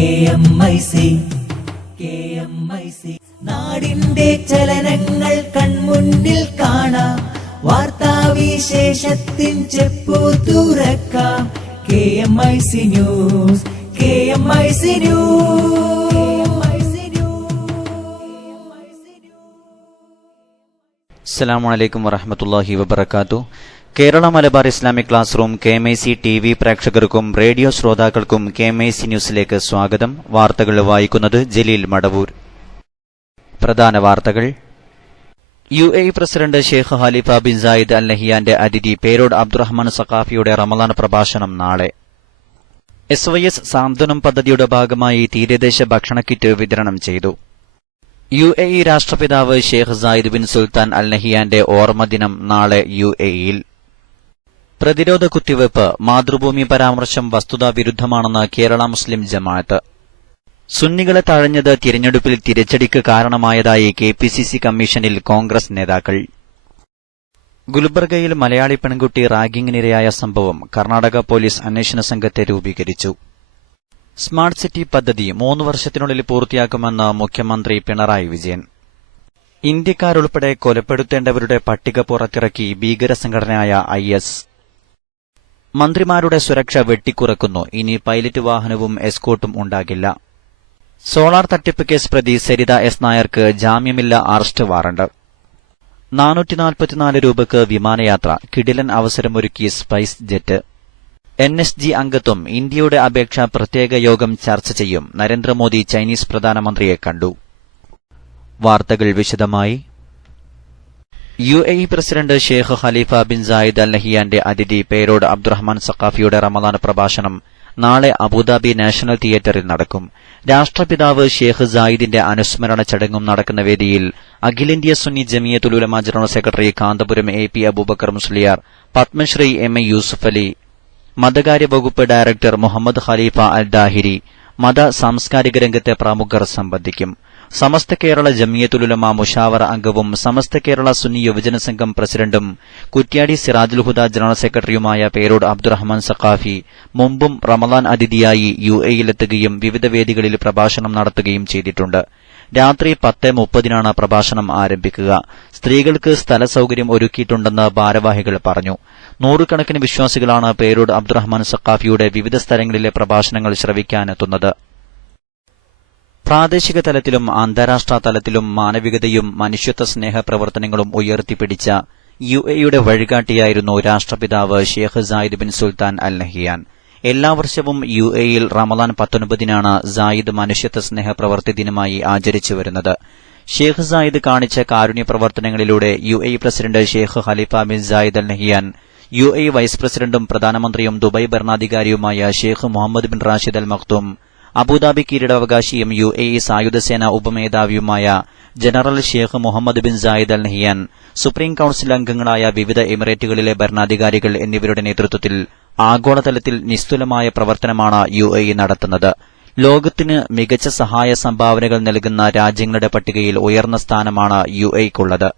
KMIC നാടിന്റെ ചലനങ്ങൾ കൺമുന്നിൽ കാണാം, വാർത്താവിശേഷത്തിൻ ചെപ്പു തുറക്കാം. KMIC news. അസ്സലാമു അലൈക്കും വറഹ്മത്തുള്ളാഹി വബറകാതുഹു. Kerala Malabar Islamic class room KMIC TV പ്രേക്ഷകർക്കും റേഡിയോ ശ്രോതാക്കൾക്കും KMIC ന്യൂസിലേക്ക് സ്വാഗതം. വാർത്തകൾ വായിക്കുന്നത് ജലീൽ മടവൂർ. പ്രധാന വാർത്തകൾ. UAE president Sheikh Khalifa bin Zayed അൽ നഹിയാന്റെ അതിഥി പേരോട് അബ്ദുറഹ്മാൻ സഖാഫിയുടെ റമളാൻ പ്രഭാഷണം നാളെ. SYS സാന്ത്വനം പദ്ധതിയുടെ ഭാഗമായി തീരദേശ ഭക്ഷണ കിറ്റ് വിതരണം ചെയ്തു. UAE രാഷ്ട്രപിതാവ് Sheikh Zayed bin Sultan Al നഹിയാന്റെ ഓർമ്മദിനം നാളെ UAEയിൽ. പ്രതിരോധ കുത്തിവയ്പ്, മാതൃഭൂമി പരാമർശം വസ്തുതാവിരുദ്ധമാണെന്ന് കേരള മുസ്ലിം ജമാഅത്ത്. സുന്നികളെ തഴഞ്ഞത് തിരഞ്ഞെടുപ്പിൽ തിരിച്ചടിക്ക് കാരണമായതായി KPCC കമ്മീഷനിൽ കോൺഗ്രസ് നേതാക്കൾ. ഗുൽബർഗയിൽ മലയാളി പെൺകുട്ടി റാഗിംഗിനിരയായ സംഭവം കർണാടക പോലീസ് അന്വേഷണ സംഘത്തെ രൂപീകരിച്ചു. സ്മാർട്ട് സിറ്റി പദ്ധതി 3 വർഷത്തിനുള്ളിൽ പൂർത്തിയാക്കുമെന്ന് മുഖ്യമന്ത്രി പിണറായി വിജയൻ. ഇന്ത്യക്കാരുൾപ്പെടെ കൊലപ്പെടുത്തേണ്ടവരുടെ പട്ടിക പുറത്തിറക്കി ഭീകര സംഘടനയായ IS. മന്ത്രിമാരുടെ സുരക്ഷ വെട്ടിക്കുറക്കുന്നു, ഇനി പൈലറ്റ് വാഹനവും എസ്കോർട്ടും ഉണ്ടാകില്ല. സോളാർ തട്ടിപ്പ് കേസ് പ്രതി സരിത S. നായർക്ക് ജാമ്യമില്ല, അറസ്റ്റ് വാറണ്ട്. 444 രൂപയ്ക്ക് വിമാനയാത്ര, കിടിലൻ അവസരമൊരുക്കി സ്പൈസ് ജെറ്റ്. NSG അംഗത്വം, ഇന്ത്യയുടെ അപേക്ഷ പ്രത്യേക യോഗം ചർച്ച ചെയ്യും. നരേന്ദ്രമോദി ചൈനീസ് പ്രധാനമന്ത്രിയെ കണ്ടു. വാർത്തകൾ വിശദമായി. UAE president Sheikh Khalifa bin Zayed അൽ നഹിയാന്റെ അതിഥി പേരോട് അബ്ദുറഹ്മാൻ സഖാഫിയുടെ റമളാൻ പ്രഭാഷണം നാളെ അബുദാബി നാഷണൽ തിയേറ്ററിൽ നടക്കും. രാഷ്ട്രപിതാവ് ഷെയ്ഖ് സായിദിന്റെ അനുസ്മരണ ചടങ്ങും നടക്കുന്ന വേദിയിൽ അഖിലേന്ത്യാ Sunni Jamiyyathul Ulama general secretary Kanthapuram AP Aboobacker Musliyar, Padmashri MA Yusuff Ali, മതകാര്യ വകുപ്പ് ഡയറക്ടർ മുഹമ്മദ് ഖലീഫ അൽ ദാഹിരി, മത സാംസ്കാരിക രംഗത്തെ പ്രമുഖർ സംബന്ധിക്കും. സമസ്ത കേരള ജമിയത്തുൽ ഉലമ മുഷാവറ അംഗവും സമസ്ത കേരള സുന്നി യുവജന സംഘം പ്രസിഡന്റും കുറ്റ്യാടി സിറാജുൽ ഹുദ ജനറൽ സെക്രട്ടറിയുമായ പേരോട് അബ്ദുറഹ്മാൻ സഖാഫി മുമ്പും റമളാൻ അതിഥിയായി UAEയിലെത്തുകയും വിവിധ വേദികളിൽ പ്രഭാഷണം നടത്തുകയും ചെയ്തിട്ടുണ്ട്. രാത്രി 10:30 പ്രഭാഷണം ആരംഭിക്കുക. സ്ത്രീകൾക്ക് സ്ഥല സൌകര്യം ഒരുക്കിയിട്ടുണ്ടെന്ന് ഭാരവാഹികൾ പറഞ്ഞു. നൂറുകണക്കിന് വിശ്വാസികളാണ് പേരോട് അബ്ദുറഹ്മാൻ സഖാഫിയുടെ വിവിധ സ്ഥലങ്ങളിലെ പ്രഭാഷണങ്ങൾ ശ്രവിക്കാനെത്തുന്നത്. പ്രാദേശിക തലത്തിലും അന്താരാഷ്ട്ര തലത്തിലും മാനവികതയും മനുഷ്യത്വ സ്നേഹ പ്രവർത്തനങ്ങളും ഉയർത്തിപ്പിടിച്ച UAEയുടെ വഴികാട്ടിയായിരുന്നു രാഷ്ട്രപിതാവ് Sheikh Zayed bin Sultan Al Nahyan. എല്ലാ വർഷവും UAEയിൽ റമളാൻ 19-നാണ് സായിദ് മനുഷ്യത്വ സ്നേഹ പ്രവൃത്തി ദിനമായി ആചരിച്ചുവരുന്നത്. ഷെയ്ഖ് സായിദ് കാണിച്ച കാരുണ്യ പ്രവർത്തനങ്ങളിലൂടെ UAE president Sheikh Khalifa bin Zayed Al Nahyan, UAE vice പ്രസിഡന്റും പ്രധാനമന്ത്രിയും ദുബായ് ഭരണാധികാരിയുമായ Sheikh Mohammed bin Rashid Al Maktoum, Abu Dhabi കിരീടാവകാശിയും UAE സായുധസേന ഉപമേധാവിയുമായ general Sheikh Mohammed bin Zayed Al Nahyan, supreme council അംഗങ്ങളായ വിവിധ എമിറേറ്റുകളിലെ ഭരണാധികാരികൾ എന്നിവരുടെ നേതൃത്വത്തിൽ ആഗോളതലത്തിൽ നിസ്തുലമായ പ്രവർത്തനമാണ് UAE നടത്തുന്നത്. ലോകത്തിന് മികച്ച സഹായ സംഭാവനകൾ നൽകുന്ന രാജ്യങ്ങളുടെ പട്ടികയിൽ ഉയർന്ന സ്ഥാനമാണ് UAEക്കുള്ളത്.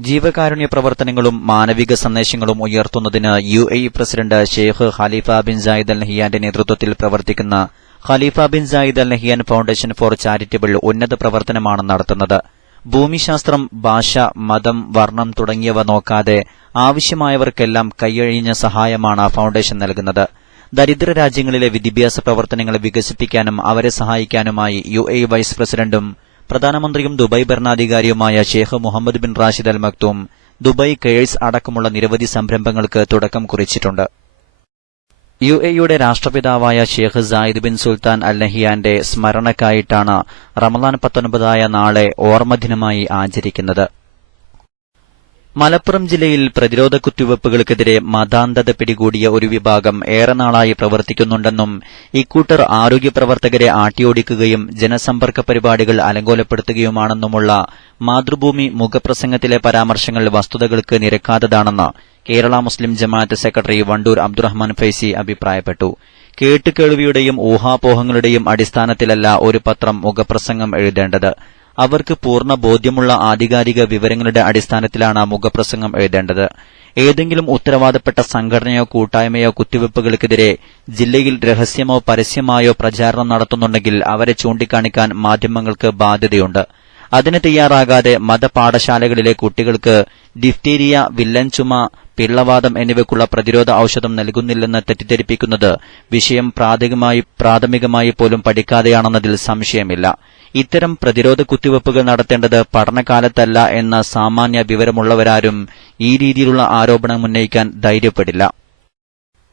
ജീവകാരുണ്യ പ്രവർത്തനങ്ങളും മാനവിക സന്ദേശങ്ങളും ഉയർത്തുന്നതിന് UAE president Sheikh Khalifa bin Zayed അൽ നഹിയാന്റെ നേതൃത്വത്തിൽ പ്രവർത്തിക്കുന്ന Khalifa bin Zayed Al Nahyan foundation for charitable ഉന്നത പ്രവർത്തനമാണ് നടത്തുന്നത്. ഭൂമിശാസ്ത്രം, ഭാഷ, മതം, വർണ്ണം തുടങ്ങിയവ നോക്കാതെ ആവശ്യമായവർക്കെല്ലാം കൈയഴിഞ്ഞ സഹായമാണ് ഫൌണ്ടേഷൻ നൽകുന്നത്. ദരിദ്ര രാജ്യങ്ങളിലെ വിദ്യാഭ്യാസ പ്രവർത്തനങ്ങൾ വികസിപ്പിക്കാനും അവരെ സഹായിക്കാനുമായി UAE വൈസ് പ്രസിഡന്റും പ്രധാനമന്ത്രിയും ദുബായ് ഭരണാധികാരിയുമായ Sheikh Mohammed bin Rashid Al Maktoum Dubai Cares അടക്കമുള്ള നിരവധി സംരംഭങ്ങൾക്ക് തുടക്കം കുറിച്ചിട്ടുണ്ട്. UAEയുടെ രാഷ്ട്രപിതാവായ Sheikh Zayed bin Sultan Al നഹിയാന്റെ സ്മരണക്കായിട്ടാണ് റമളാൻ 19-ആയ നാളെ ഓർമ്മദിനമായി ആചരിക്കുന്നത്. മലപ്പുറം ജില്ലയിൽ പ്രതിരോധ കുത്തിവയ്പ്പുകൾക്കെതിരെ മതാന്ധത പിടികൂടിയ ഒരു വിഭാഗം ഏറെ നാളായി പ്രവർത്തിക്കുന്നുണ്ടെന്നും ഇക്കൂട്ടർ ആരോഗ്യപ്രവർത്തകരെ ആട്ടിയോടിക്കുകയും ജനസമ്പർക്ക പരിപാടികൾ അലങ്കോലപ്പെടുത്തുകയുമാണെന്നുമുള്ള മാതൃഭൂമി മുഖപ്രസംഗത്തിലെ പരാമർശങ്ങൾ വസ്തുതകൾക്ക് നിരക്കാത്തതാണെന്ന് കേരള മുസ്ലിം ജമാഅത്ത് സെക്രട്ടറി വണ്ടൂർ അബ്ദുറഹ്മാൻ ഫൈസി അഭിപ്രായപ്പെട്ടു. കേട്ടുകേൾവിയുടെയും ഊഹാപോഹങ്ങളുടെയും അടിസ്ഥാനത്തിലല്ല ഒരു പത്രം മുഖപ്രസംഗം എഴുതേണ്ടത്. അവർക്ക് പൂർണ്ണ ബോധ്യമുള്ള ആധികാരിക വിവരങ്ങളുടെ അടിസ്ഥാനത്തിലാണ് മുഖപ്രസംഗം എഴുതേണ്ടത്. ഏതെങ്കിലും ഉത്തരവാദപ്പെട്ട സംഘടനയോ കൂട്ടായ്മയോ കുത്തിവയ്പ്പുകൾക്കെതിരെ ജില്ലയിൽ രഹസ്യമോ പരസ്യമായോ പ്രചാരണം നടത്തുന്നുണ്ടെങ്കിൽ അവരെ ചൂണ്ടിക്കാണിക്കാൻ മാധ്യമങ്ങൾക്ക് ബാധ്യതയുണ്ട്. അതിന് തയ്യാറാകാതെ മതപാഠശാലകളിലെ കുട്ടികൾക്ക് ഡിഫ്തീരിയ, വില്ലൻ ചുമ, പിള്ളവാതം എന്നിവയ്ക്കുള്ള പ്രതിരോധ ഔഷധം നൽകുന്നില്ലെന്ന് തെറ്റിദ്ധരിപ്പിക്കുന്നത് വിഷയം പ്രാഥമികമായി പോലും പഠിക്കാതെയാണെന്നതിൽ സംശയമില്ല. ഇത്തരം പ്രതിരോധ കുത്തിവയ്പ്പുകൾ നടത്തേണ്ടത് പഠനകാലത്തല്ല എന്ന സാമാന്യ വിവരമുള്ളവരാരും ഈ രീതിയിലുള്ള ആരോപണമുന്നയിക്കാൻ ധൈര്യപ്പെടില്ല.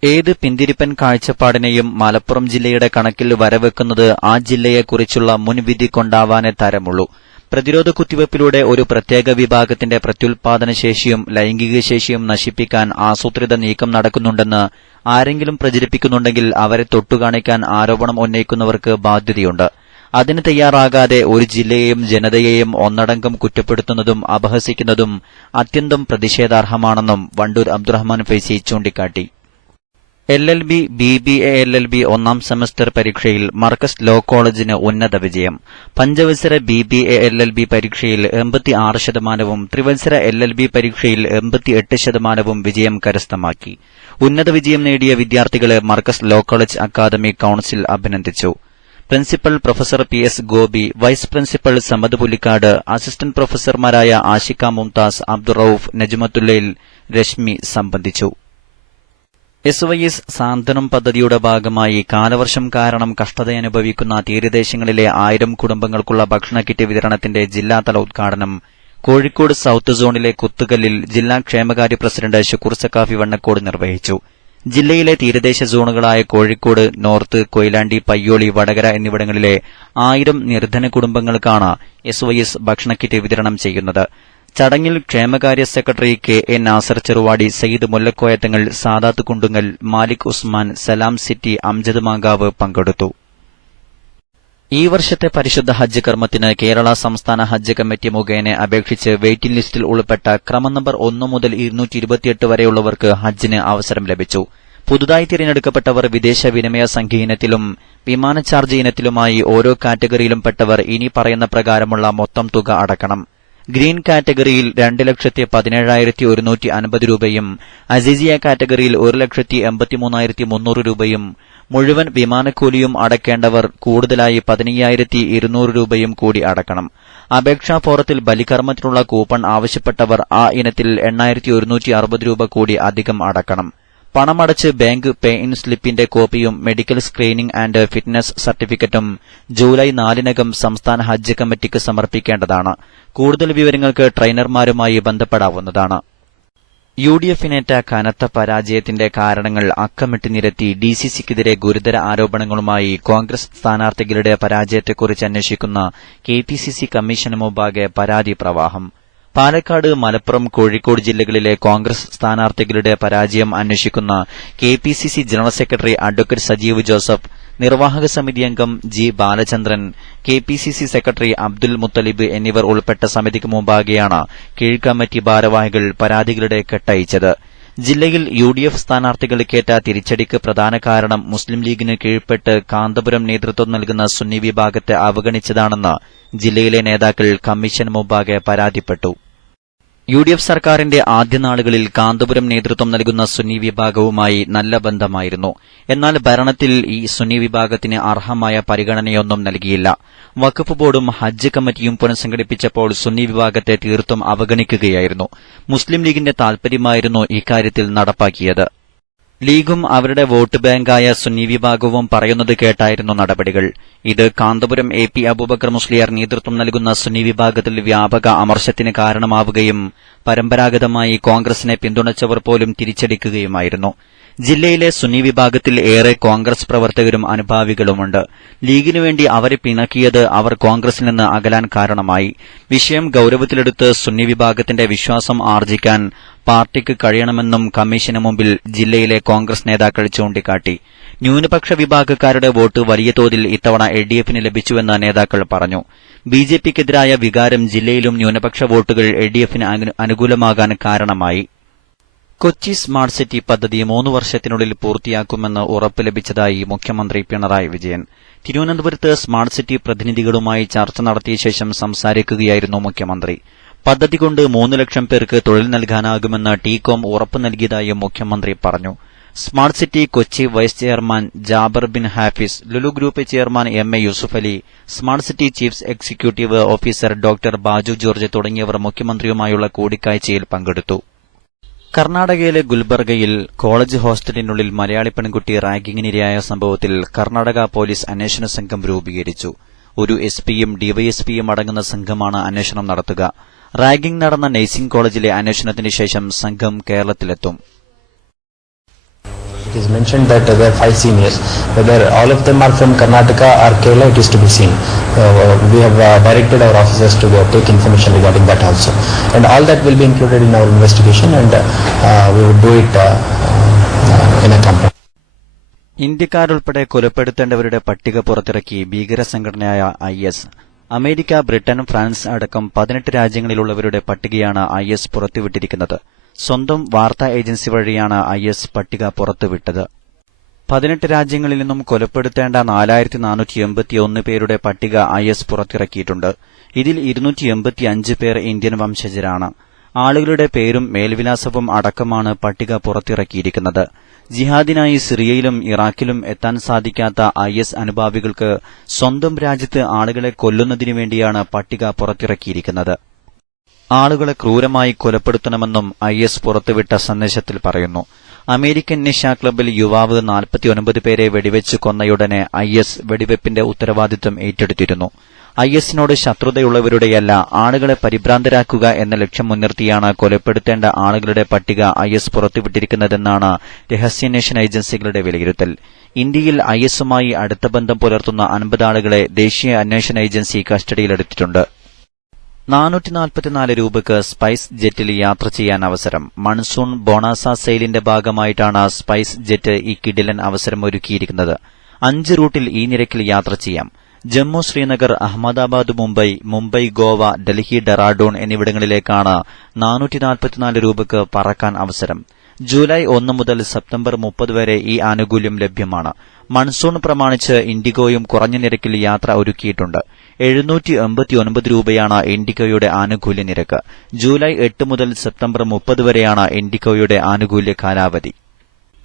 ഏത് പിന്തിരിപ്പൻ കാഴ്ചപ്പാടിനെയും മലപ്പുറം ജില്ലയുടെ കണക്കിൽ വരവെക്കുന്നത് ആ ജില്ലയെക്കുറിച്ചുള്ള മുൻവിധി കൊണ്ടാവാനേ തരമുള്ളൂ. പ്രതിരോധ കുത്തിവയ്പ്പിലൂടെ ഒരു പ്രത്യേക വിഭാഗത്തിന്റെ പ്രത്യുൽപാദനശേഷിയും ലൈംഗിക ശേഷിയും നശിപ്പിക്കാൻ ആസൂത്രിത നീക്കം നടക്കുന്നുണ്ടെന്ന് ആരെങ്കിലും പ്രചരിപ്പിക്കുന്നുണ്ടെങ്കിൽ അവരെ തൊട്ടുകാണിക്കാൻ ആരോപണം ഉന്നയിക്കുന്നവർക്ക് ബാധ്യതയുണ്ട്. അതിന് തയ്യാറാകാതെ ഒരു ജില്ലയെയും ജനതയെയും ഒന്നടങ്കം കുറ്റപ്പെടുത്തുന്നതും അപഹസിക്കുന്നതും അത്യന്തം പ്രതിഷേധാർഹമാണെന്നും വണ്ടൂർ അബ്ദുറഹ്മാൻ ഫൈസി ചൂണ്ടിക്കാട്ടി. LLB, BBA LLB ഒന്നാം സെമസ്റ്റർ പരീക്ഷയിൽ മർക്കസ് ലോ കോളേജിന് ഉന്നത വിജയം. പഞ്ചവത്സര BBA LLB പരീക്ഷയിൽ 86%, ത്രിവത്സര LLB പരീക്ഷയിൽ 88% വിജയം കരസ്ഥമാക്കി. ഉന്നത വിജയം നേടിയ വിദ്യാർത്ഥികളെ Markaz law college academic council അഭിനന്ദിച്ചു. Principal professor PS Gopi, vice principal Samad Pulikkad, assistant പ്രൊഫസർമാരായ ആഷിക മുംതാസ്, അബ്ദുറൌഫ്, നജ്മത്തുല്ലൈൽ, രശ്മി സംബന്ധിച്ചു. SYS സാന്ത്വനം പദ്ധതിയുടെ ഭാഗമായി കാലവർഷം കാരണം കഷ്ടതയനുഭവിക്കുന്ന തീരദേശങ്ങളിലെ 1000 കുടുംബങ്ങൾക്കുള്ള ഭക്ഷണ കിറ്റ് വിതരണത്തിന്റെ ജില്ലാതല ഉദ്ഘാടനം കോഴിക്കോട് സൌത്ത് സോണിലെ കുത്തുകല്ലിൽ ജില്ലാ ക്ഷേമകാര്യ പ്രസിഡന്റ് ശുക്കൂർ സഖാഫി വണ്ണക്കോട് നിർവഹിച്ചു. ജില്ലയിലെ തീരദേശ സോണുകളായ കോഴിക്കോട് നോർത്ത്, കൊയിലാണ്ടി, പയ്യോളി, വടകര എന്നിവിടങ്ങളിലെ 1000 നിർധന കുടുംബങ്ങൾക്കാണ് SYS ഭക്ഷണക്കിറ്റ് വിതരണം ചെയ്യുന്നത്. ചടങ്ങിൽ ക്ഷേമകാര്യ സെക്രട്ടറി KA നാസർ ചെറുവാടി, സയ്യിദ് മുല്ലക്കോയത്തങ്ങൾ, സാദാത്ത് കുണ്ടുങ്ങൽ, മാലിക് ഉസ്മാൻ, സലാം സിറ്റി, അംജദ് മാങ്കാവ് പങ്കെടുത്തു. ഈ വർഷത്തെ പരിശുദ്ധ ഹജ്ജ് കർമ്മത്തിന് കേരള സംസ്ഥാന ഹജ്ജ് കമ്മിറ്റി മുഖേന അപേക്ഷിച്ച് വെയിറ്റിംഗ് ലിസ്റ്റിൽ ഉൾപ്പെട്ട ക്രമം നമ്പർ 1 മുതൽ 228 വരെയുള്ളവർക്ക് ഹജ്ജിന് അവസരം ലഭിച്ചു. പുതുതായി തിരഞ്ഞെടുക്കപ്പെട്ടവർ വിദേശ വിനിമയ സംഖ്യ ഇനത്തിലും വിമാന ചാർജ് ഇനത്തിലുമായി ഓരോ കാറ്റഗറിയിലും പെട്ടവർ ഇനി പറയുന്ന പ്രകാരമുള്ള മൊത്തം തുക അടക്കണം. ഗ്രീൻ കാറ്റഗറിയിൽ 2,17,150 രൂപയും, അസീസിയ കാറ്റഗറിയിൽ 1,83,300 രൂപയും, മുഴുവൻ വിമാനക്കൂലിയും അടയ്ക്കേണ്ടവർ കൂടുതലായി 15,200 രൂപയും കൂടി അടക്കണം. അപേക്ഷാ ഫോറത്തിൽ ബലികർമ്മത്തിനുള്ള കൂപ്പൺ ആവശ്യപ്പെട്ടവർ ആ ഇനത്തിൽ 8,160 രൂപ കൂടി അധികം അടക്കണം. പണമടച്ച് ബാങ്ക് പേ ഇൻ സ്ലിപ്പിന്റെ കോപ്പിയും മെഡിക്കൽ സ്ക്രീനിംഗ് ആൻഡ് ഫിറ്റ്നസ് സർട്ടിഫിക്കറ്റും ജൂലൈ 4-നകം സംസ്ഥാന ഹജ്ജ് കമ്മിറ്റിക്ക് സമർപ്പിക്കേണ്ടതാണ്. കൂടുതൽ വിവരങ്ങൾക്ക് ട്രെയിനർമാരുമായി ബന്ധപ്പെടാവുന്നതാണ്. UDF-നേറ്റ കനത്ത പരാജയത്തിന്റെ കാരണങ്ങൾ അക്കമിട്ട് നിരത്തി DCCക്കെതിരെ ഗുരുതര ആരോപണങ്ങളുമായി കോൺഗ്രസ് സ്ഥാനാർത്ഥികളുടെ പരാജയത്തെക്കുറിച്ച് അന്വേഷിക്കുന്ന KPCC കമ്മീഷന് മുമ്പാകെ പരാതി പ്രവാഹം. പാലക്കാട്, മലപ്പുറം, കോഴിക്കോട് ജില്ലകളിലെ കോൺഗ്രസ് സ്ഥാനാർത്ഥികളുടെ പരാജയം അന്വേഷിക്കുന്ന KPCC general secretary advocate Sajeev Joseph, നിർവാഹക സമിതി അംഗം G. Balachandran, KPCC secretary Abdul Muthalib എന്നിവർ ഉൾപ്പെട്ട സമിതിക്ക് മുമ്പാകെയാണ് കീഴ്കമ്മിറ്റി ഭാരവാഹികൾ പരാതികളുടെ കെട്ടയച്ചത്. ജില്ലയിൽ UDF സ്ഥാനാർത്ഥികൾക്കേറ്റ തിരിച്ചടിക്ക് പ്രധാന കാരണം മുസ്ലിം ലീഗിന് കീഴ്പ്പെട്ട് കാന്തപുരം നേതൃത്വം നൽകുന്ന സുന്നി വിഭാഗത്തെ അവഗണിച്ചതാണെന്ന് ജില്ലയിലെ നേതാക്കൾ കമ്മീഷന് മുമ്പാകെ പരാതിപ്പെട്ടു. UDF സർക്കാരിന്റെ ആദ്യ നാളുകളിൽ കാന്തപുരം നേതൃത്വം നൽകുന്ന സുന്നി വിഭാഗവുമായി നല്ല ബന്ധമായിരുന്നു. എന്നാൽ ഭരണത്തിൽ ഈ സുന്നി വിഭാഗത്തിന് അർഹമായ പരിഗണനയൊന്നും നൽകിയില്ല. വഖഫ് ബോർഡും ഹജ്ജ് കമ്മിറ്റിയും പുനഃസംഘടിപ്പിച്ചപ്പോൾ സുന്നി വിഭാഗത്തെ തീർത്തും അവഗണിക്കുകയായിരുന്നു. മുസ്ലിം ലീഗിന്റെ താൽപര്യമായിരുന്നു ഇക്കാര്യത്തിൽ നടപ്പാക്കിയത്. ലീഗും അവരുടെ വോട്ട് ബാങ്കായ സുന്നി വിഭാഗവും പറയുന്നത് കേട്ടായിരുന്നു നടപടികൾ. ഇത് കാന്തപുരം AP അബൂബക്കർ മുസ്ലിയാർ നേതൃത്വം നൽകുന്ന സുന്നി വിഭാഗത്തിൽ വ്യാപക അമർഷത്തിന് കാരണമാവുകയും പരമ്പരാഗതമായി കോൺഗ്രസിനെ പിന്തുണച്ചവർ പോലും തിരിച്ചടിക്കുകയുമായിരുന്നു. ജില്ലയിലെ സുന്നി വിഭാഗത്തിൽ ഏറെ കോൺഗ്രസ് പ്രവർത്തകരും അനുഭാവികളുമുണ്ട്. ലീഗിനുവേണ്ടി അവരെ പിണക്കിയത് അവർ കോൺഗ്രസിൽ നിന്ന് അകലാൻ കാരണമായി. വിഷയം ഗൌരവത്തിലെടുത്ത് സുന്നി വിഭാഗത്തിന്റെ വിശ്വാസം ആർജിക്കാൻ പാർട്ടിക്ക് കഴിയണമെന്നും കമ്മീഷന് മുമ്പിൽ ജില്ലയിലെ കോൺഗ്രസ് നേതാക്കൾ ചൂണ്ടിക്കാട്ടി. ന്യൂനപക്ഷ വിഭാഗക്കാരുടെ വോട്ട് വലിയ തോതിൽ ഇത്തവണ LDF-ന് ലഭിച്ചുവെന്ന് നേതാക്കൾ പറഞ്ഞു. BJPക്കെതിരായ വികാരം ജില്ലയിലും ന്യൂനപക്ഷ വോട്ടുകൾ LDF-ന് അനുകൂലമാകാൻ കാരണമായി. കൊച്ചി സ്മാർട്ട് സിറ്റി പദ്ധതി 3 വർഷത്തിനുള്ളിൽ പൂർത്തിയാക്കുമെന്ന് ഉറപ്പ് ലഭിച്ചതായി മുഖ്യമന്ത്രി പിണറായി വിജയൻ. തിരുവനന്തപുരത്ത് സ്മാർട്ട് സിറ്റി പ്രതിനിധികളുമായി ചർച്ച നടത്തിയ ശേഷം സംസാരിക്കുകയായിരുന്നു മുഖ്യമന്ത്രി. പദ്ധതി കൊണ്ട് 3 ലക്ഷം പേർക്ക് തൊഴിൽ നൽകാനാകുമെന്ന് ടീകോം ഉറപ്പു നൽകിയതായും മുഖ്യമന്ത്രി പറഞ്ഞു. Smart city Kochi vice chairman Jabir bin Hafiz, Lulu group chairman M A. Yusuf Ali, smart city chief executive officer doctor Baju George തുടങ്ങിയവർ മുഖ്യമന്ത്രിയുമായുള്ള കൂടിക്കാഴ്ചയിൽ പങ്കെടുത്തു. കർണാടകയിലെ ഗുൽബർഗയിൽ കോളേജ് ഹോസ്റ്റലിനുള്ളിൽ മലയാളി പെൺകുട്ടി റാഗിങ്ങിനിരയായ സംഭവത്തിൽ കർണാടക പോലീസ് അന്വേഷണ സംഘം രൂപീകരിച്ചു. ഒരു എസ്പിയും ഡിവൈഎസ്പിയും അടങ്ങുന്ന സംഘമാണ് അന്വേഷണം നടത്തുക. റാഗിംഗ് നടന്ന നഴ്സിംഗ് കോളേജിലെ അന്വേഷണത്തിന് ശേഷം സംഘം കേരളത്തിലെത്തും. It is mentioned that there are 5 seniors. Whether all of them are from Karnataka or Kerala, it is to be seen. We have directed our officers to take information regarding that also. And all that will be included in our investigation, and we will do it in a company. ഇന്ത്യക്കാരുൾപ്പെടെ കൊലപ്പെടുത്തേണ്ടവരുടെ പട്ടിക പുറത്തിറക്കി ഭീകര സംഘടനയായ IS. America, Britain, France അടക്കം 18 രാജ്യങ്ങളിലുള്ളവരുടെ പട്ടികയാണ് IS പുറത്തുവിട്ടിരിക്കുന്നത്. സ്വന്തം വാർത്താ agency വഴിയാണ് IS പട്ടിക പുറത്തുവിട്ടത്. 18 രാജ്യങ്ങളിൽ നിന്നും കൊലപ്പെടുത്തേണ്ട 4481 പേരുടെ പട്ടിക IS പുറത്തിറക്കിയിട്ടുണ്ട്. ഇതിൽ 285 പേർ ഇന്ത്യൻ വംശജരാണ്. ആളുകളുടെ പേരും മേൽവിലാസവും അടക്കമാണ് പട്ടിക പുറത്തിറക്കിയിരിക്കുന്നത്. ജിഹാദിനായി സിറിയയിലും ഇറാഖിലും എത്താൻ സാധിക്കാത്ത IS അനുഭാവികൾക്ക് സ്വന്തം രാജ്യത്ത് ആളുകളെ കൊല്ലുന്നതിനു വേണ്ടിയാണ് പട്ടിക പുറത്തിറക്കിയിരിക്കുന്നത്. ആളുകളെ ക്രൂരമായി കൊലപ്പെടുത്തണമെന്നും IS പുറത്തുവിട്ട സന്ദേശത്തിൽ പറയുന്നു. അമേരിക്കൻ നിഷ ക്ലബിൽ യുവാവ് 49 പേരെ വെടിവെച്ച് കൊന്നയുടനെ IS വെടിവെപ്പിന്റെ ഉത്തരവാദിത്വം ഏറ്റെടുത്തിരുന്നു. ISനോട് ശത്രുതയുള്ളവരുടെയല്ല, ആളുകളെ പരിഭ്രാന്തരാക്കുക എന്ന ലക്ഷ്യം മുൻനിർത്തിയാണ് കൊലപ്പെടുത്തേണ്ട ആളുകളുടെ പട്ടിക IS പുറത്തുവിട്ടിരിക്കുന്നതെന്നാണ് രഹസ്യാന്വേഷണ ഏജൻസികളുടെ വിലയിരുത്തൽ. ഇന്ത്യയിൽ ISുമായി അടുത്ത ബന്ധം പുലർത്തുന്ന 50 ആളുകളെ ദേശീയ അന്വേഷണ ഏജൻസി കസ്റ്റഡിയിലെടുത്തിട്ടുണ്ട്. 444 രൂപയ്ക്ക് സ്പൈസ് ജെറ്റിൽ യാത്ര ചെയ്യാൻ അവസരം. മൺസൂൺ ബോണാസ സെയിലിന്റെ ഭാഗമായിട്ടാണ് സ്പൈസ് ജെറ്റ് ഈ കിടിലൻ അവസരം ഒരുക്കിയിരിക്കുന്നത്. 5 റൂട്ടിൽ ഈ നിരക്കിൽ യാത്ര ചെയ്യാം. ജമ്മു, ശ്രീനഗർ, അഹമ്മദാബാദ്, മുംബൈ, ഗോവ, ഡൽഹി, ഡെറാഡൂൺ എന്നിവിടങ്ങളിലേക്കാണ് 444 രൂപയ്ക്ക് പറക്കാൻ അവസരം. ജൂലൈ 1 മുതൽ സെപ്റ്റംബർ 30 വരെ ഈ ആനുകൂല്യം ലഭ്യമാണ്. മൺസൂൺ പ്രമാണിച്ച് ഇൻഡിഗോയും കുറഞ്ഞ നിരക്കിൽ യാത്ര ഒരുക്കിയിട്ടുണ്ട്. 789 രൂപയാണ് ഇൻഡിഗോയുടെ ആനുകൂല്യ നിരക്ക്. ജൂലൈ 8 മുതൽ സെപ്റ്റംബർ 30 വരെയാണ് ഇൻഡിഗോയുടെ ആനുകൂല്യ കാലാവധി.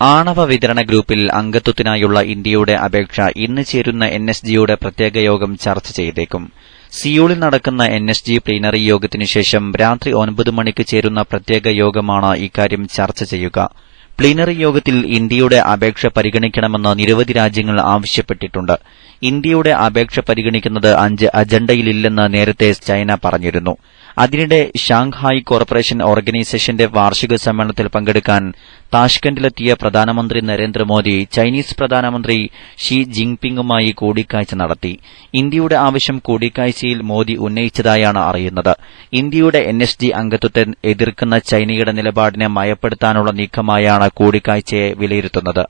ആണവ വിതരണ ഗ്രൂപ്പിൽ അംഗത്വത്തിനായുള്ള ഇന്ത്യയുടെ അപേക്ഷ ഇന്ന് ചേരുന്ന NSGയുടെ പ്രത്യേക യോഗം ചർച്ച ചെയ്തേക്കും. സിയോളിൽ നടക്കുന്ന NSG പ്ലീനറി യോഗത്തിനു ശേഷം രാത്രി 9 മണിക്ക് ചേരുന്ന പ്രത്യേക യോഗമാണ് ഇക്കാര്യം ചർച്ച ചെയ്യുക. പ്ലീനറി യോഗത്തിൽ ഇന്ത്യയുടെ അപേക്ഷ പരിഗണിക്കണമെന്ന് നിരവധി രാജ്യങ്ങൾ ആവശ്യപ്പെട്ടിട്ടുണ്ട്. ഇന്ത്യയുടെ അപേക്ഷ പരിഗണിക്കുന്നത് അജണ്ടയിലില്ലെന്ന് നേരത്തെ ചൈന പറഞ്ഞിരുന്നു. അതിനിടെ ഷാങ്ഹായ് കോർപ്പറേഷൻ ഓർഗനൈസേഷന്റെ വാർഷിക സമ്മേളനത്തിൽ പങ്കെടുക്കാൻ താഷ്കന്റിലെത്തിയ പ്രധാനമന്ത്രി നരേന്ദ്രമോദി ചൈനീസ് പ്രധാനമന്ത്രി ഷി ജിൻപിങ്ങുമായി കൂടിക്കാഴ്ച നടത്തി. ഇന്ത്യയുടെ ആവശ്യം കൂടിക്കാഴ്ചയിൽ മോദി ഉന്നയിച്ചതായാണ് അറിയുന്നത്. ഇന്ത്യയുടെ NSG അംഗത്വത്തെ എതിർക്കുന്ന ചൈനയുടെ നിലപാടിനെ മയപ്പെടുത്താനുള്ള നീക്കമായാണ് കൂടിക്കാഴ്ചയെ വിലയിരുത്തുന്നത്.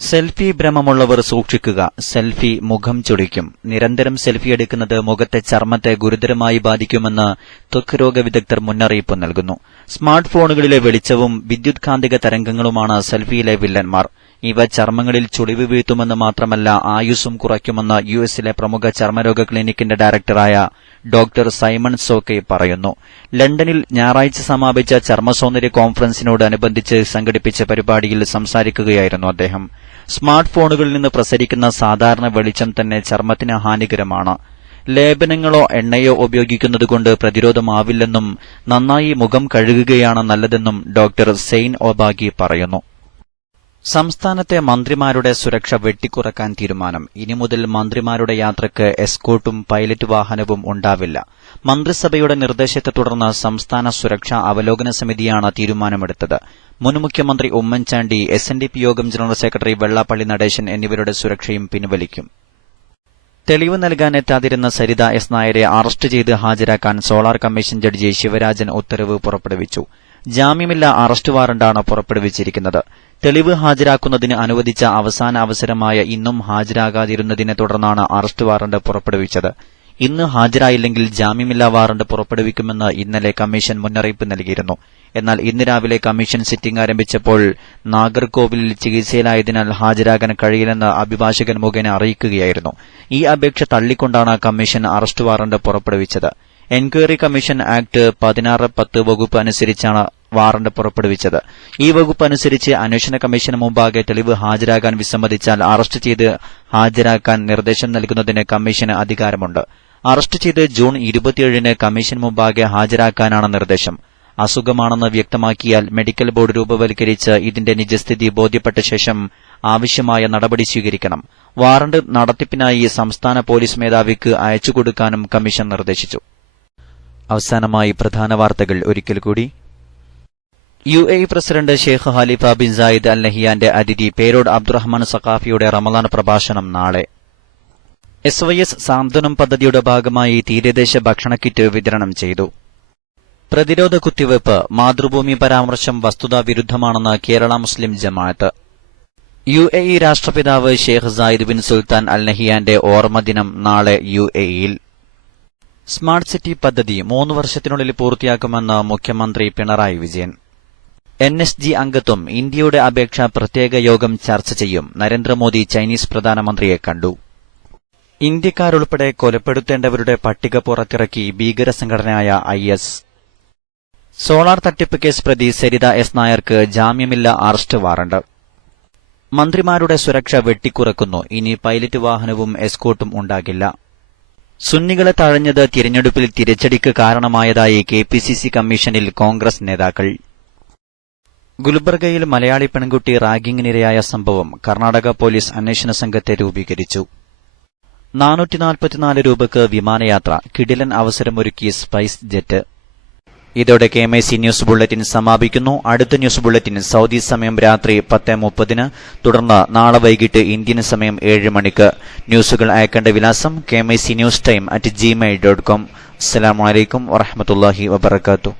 സെൽഫി ഭ്രമമുള്ളവർ സൂക്ഷിക്കുക. സെൽഫി മുഖം ചൊടിക്കും. നിരന്തരം സെൽഫി എടുക്കുന്നത് മുഖത്തെ ചർമ്മത്തെ ഗുരുതരമായി ബാധിക്കുമെന്ന് ത്വക്ക് രോഗ വിദഗ്ധർ മുന്നറിയിപ്പ് നൽകുന്നു. സ്മാർട്ട് ഫോണുകളിലെ വെളിച്ചവും വിദ്യുത് കാന്തിക തരംഗങ്ങളുമാണ് സെൽഫിയിലെ വില്ലന്മാർ. ഇവ ചർമ്മങ്ങളിൽ ചുളിവ് വീഴ്ത്തുമെന്ന് മാത്രമല്ല ആയുസ്സും കുറയ്ക്കുമെന്ന് യുഎസിലെ പ്രമുഖ ചർമ്മരോഗ ക്ലിനിക്കിന്റെ ഡയറക്ടറായ ഡോക്ടർ സൈമൺ സോക്കെ പറയുന്നു. ലണ്ടനിൽ ഞായറാഴ്ച സമാപിച്ച ചർമ്മസൗന്ദര്യ കോൺഫറൻസിനോടനുബന്ധിച്ച് സംഘടിപ്പിച്ച പരിപാടിയിൽ സംസാരിക്കുകയായിരുന്നു അദ്ദേഹം. സ്മാർട്ട് ഫോണുകളിൽ നിന്ന് പ്രസരിക്കുന്ന സാധാരണ വെളിച്ചം തന്നെ ചർമ്മത്തിന് ഹാനികരമാണ്. ലേപനങ്ങളോ എണ്ണയോ ഉപയോഗിക്കുന്നതുകൊണ്ട് പ്രതിരോധമാവില്ലെന്നും നന്നായി മുഖം കഴുകുകയാണ് നല്ലതെന്നും ഡോക്ടർ സെയിൻ ഒബാഗി പറയുന്നു. സംസ്ഥാനത്തെ മന്ത്രിമാരുടെ സുരക്ഷ വെട്ടിക്കുറക്കാൻ തീരുമാനം. ഇനി മുതൽ മന്ത്രിമാരുടെ യാത്രയ്ക്ക് എസ്കോർട്ടും പൈലറ്റ് വാഹനവും ഉണ്ടാവില്ല. മന്ത്രിസഭയുടെ നിർദ്ദേശത്തെ തുടർന്ന് സംസ്ഥാന സുരക്ഷാ അവലോകന സമിതിയാണ് തീരുമാനമെടുത്തത്. മുൻ മുഖ്യമന്ത്രി ഉമ്മൻചാണ്ടി, SNDP യോഗം ജനറൽ സെക്രട്ടറി വെള്ളാപ്പള്ളി നടേശൻ എന്നിവരുടെ സുരക്ഷയും പിൻവലിക്കും. തെളിവ് നൽകാനെത്താതിരുന്ന സരിത S. നായരെ അറസ്റ്റ് ചെയ്ത് ഹാജരാക്കാൻ സോളാർ കമ്മീഷൻ ജഡ്ജി ശിവരാജൻ ഉത്തരവ് പുറപ്പെടുവിച്ചു. ജാമ്യമില്ലാ അറസ്റ്റ് വാറണ്ടാണ് പുറപ്പെടുവിച്ചിരിക്കുന്നത്. തെളിവ് ഹാജരാക്കുന്നതിന് അനുവദിച്ച അവസാന അവസരമായ ഇന്നും ഹാജരാകാതിരുന്നതിനെ തുടർന്നാണ് അറസ്റ്റ് വാറണ്ട് പുറപ്പെടുവിച്ചത്. ഇന്ന് ഹാജരായില്ലെങ്കിൽ ജാമ്യമില്ലാ വാറണ്ട് പുറപ്പെടുവിക്കുമെന്ന് ഇന്നലെ കമ്മീഷൻ മുന്നറിയിപ്പ് നൽകിയിരുന്നു. എന്നാൽ ഇന്ന് രാവിലെ കമ്മീഷൻ സിറ്റിംഗ് ആരംഭിച്ചപ്പോൾ നാഗർകോവിലിൽ ചികിത്സയിലായതിനാൽ ഹാജരാകാൻ കഴിയില്ലെന്ന് അഭിഭാഷകൻ മുഖേന അറിയിക്കുകയായിരുന്നു. ഈ അപേക്ഷ തള്ളിക്കൊണ്ടാണ് കമ്മീഷൻ അറസ്റ്റ് വാറണ്ട് പുറപ്പെടുവിച്ചത്. എൻക്വയറി കമ്മീഷൻ ആക്ട് 16(10) വകുപ്പ് അനുസരിച്ചാണ് വാറണ്ട് പുറപ്പെടുവിച്ചത്. ഈ വകുപ്പ് അനുസരിച്ച് അന്വേഷണ കമ്മീഷന് മുമ്പാകെ തെളിവ് ഹാജരാകാൻ വിസമ്മതിച്ചാൽ അറസ്റ്റ് ചെയ്ത് ഹാജരാക്കാൻ നിർദ്ദേശം നൽകുന്നതിന് കമ്മീഷന് അധികാരമുണ്ട്. അറസ്റ്റ് ചെയ്ത് ജൂൺ 27-ന് കമ്മീഷൻ മുമ്പാകെ ഹാജരാക്കാനാണ് നിർദ്ദേശം. അസുഖമാണെന്ന് വ്യക്തമാക്കിയാൽ മെഡിക്കൽ ബോർഡ് രൂപവൽക്കരിച്ച് ഇതിന്റെ നിജസ്ഥിതി ബോധ്യപ്പെട്ട ശേഷം ആവശ്യമായ നടപടി സ്വീകരിക്കണം. വാറണ്ട് നടത്തിപ്പിനായി സംസ്ഥാന പോലീസ് മേധാവിക്ക് അയച്ചുകൊടുക്കാനും കമ്മീഷൻ നിർദ്ദേശിച്ചു. അവസാനമായി പ്രധാന വാർത്തകൾ ഒരിക്കൽ കൂടി. UAE president Sheikh Khalifa bin Zayed അൽ നഹിയാന്റെ അതിഥി പേരോഡ് അബ്ദുറഹ്മാൻ സഖാഫിയുടെ റമദാൻ പ്രഭാഷണം നാളെ. SYS സാന്ത്വനം പദ്ധതിയുടെ ഭാഗമായി തീരദേശ ഭക്ഷണ കിറ്റ് വിതരണം ചെയ്തു. പ്രതിരോധ കുത്തിവയ്പ് മാതൃഭൂമി പരാമർശം വസ്തുതാ വിരുദ്ധമാണെന്ന് കേരള മുസ്ലിം ജമാഅത്ത്. UAE രാഷ്ട്രപിതാവ് Sheikh Zayed bin Sultan Al നഹിയാന്റെ ഓർമ്മദിനം നാളെ UAEയിൽ. സ്മാർട്ട് സിറ്റി പദ്ധതി 3 വർഷത്തിനുള്ളിൽ പൂർത്തിയാക്കുമെന്ന് മുഖ്യമന്ത്രി പിണറായി വിജയൻ. NSG അംഗത്വം ഇന്ത്യയുടെ അപേക്ഷ പ്രത്യേക യോഗം ചർച്ച ചെയ്യും. നരേന്ദ്രമോദി ചൈനീസ് പ്രധാനമന്ത്രിയെ കണ്ടു. ഇന്ത്യക്കാരുൾപ്പെടെ കൊലപ്പെടുത്തേണ്ടവരുടെ പട്ടിക പുറത്തിറക്കി ഭീകര സംഘടനയായ IS. സോളാർ തട്ടിപ്പ് കേസ് പ്രതി സരിത S. നായർക്ക് ജാമ്യമില്ല അറസ്റ്റ് വാറണ്ട്. മന്ത്രിമാരുടെ സുരക്ഷ വെട്ടിക്കുറക്കുന്നു. ഇനി പൈലറ്റ് വാഹനവും എസ്കോർട്ടും ഉണ്ടാകില്ല. സുന്നികളെ തഴഞ്ഞത് തിരഞ്ഞെടുപ്പിൽ തിരിച്ചടിക്ക് കാരണമായതായി KPCC കമ്മീഷനിൽ കോൺഗ്രസ് നേതാക്കൾ. ഗുൽബർഗയിൽ മലയാളി പെൺകുട്ടി റാഗിങ്ങിനിരയായ സംഭവം കർണാടക പോലീസ് അന്വേഷണ സംഘത്തെ രൂപീകരിച്ചു. 444 രൂപയ്ക്ക് വിമാനയാത്ര, കിടിലൻ അവസരമൊരുക്കി സ്പൈസ് ജെറ്റ്. ഇതോടെ KMIC ന്യൂസ് ബുള്ളറ്റിൻ സമാപിക്കുന്നു. അടുത്ത ന്യൂസ് ബുള്ളറ്റിൻ സൌദി സമയം രാത്രി 10:30, തുടർന്ന് നാളെ വൈകിട്ട് ഇന്ത്യൻ സമയം 7 മണിക്ക്. ന്യൂസുകൾ അയക്കേണ്ട വിലാസം KMIC News Time @gmail.com. അസ്സലാമു അലൈക്കും വറഹ്മത്തുള്ളാഹി വബറകാതുഹു.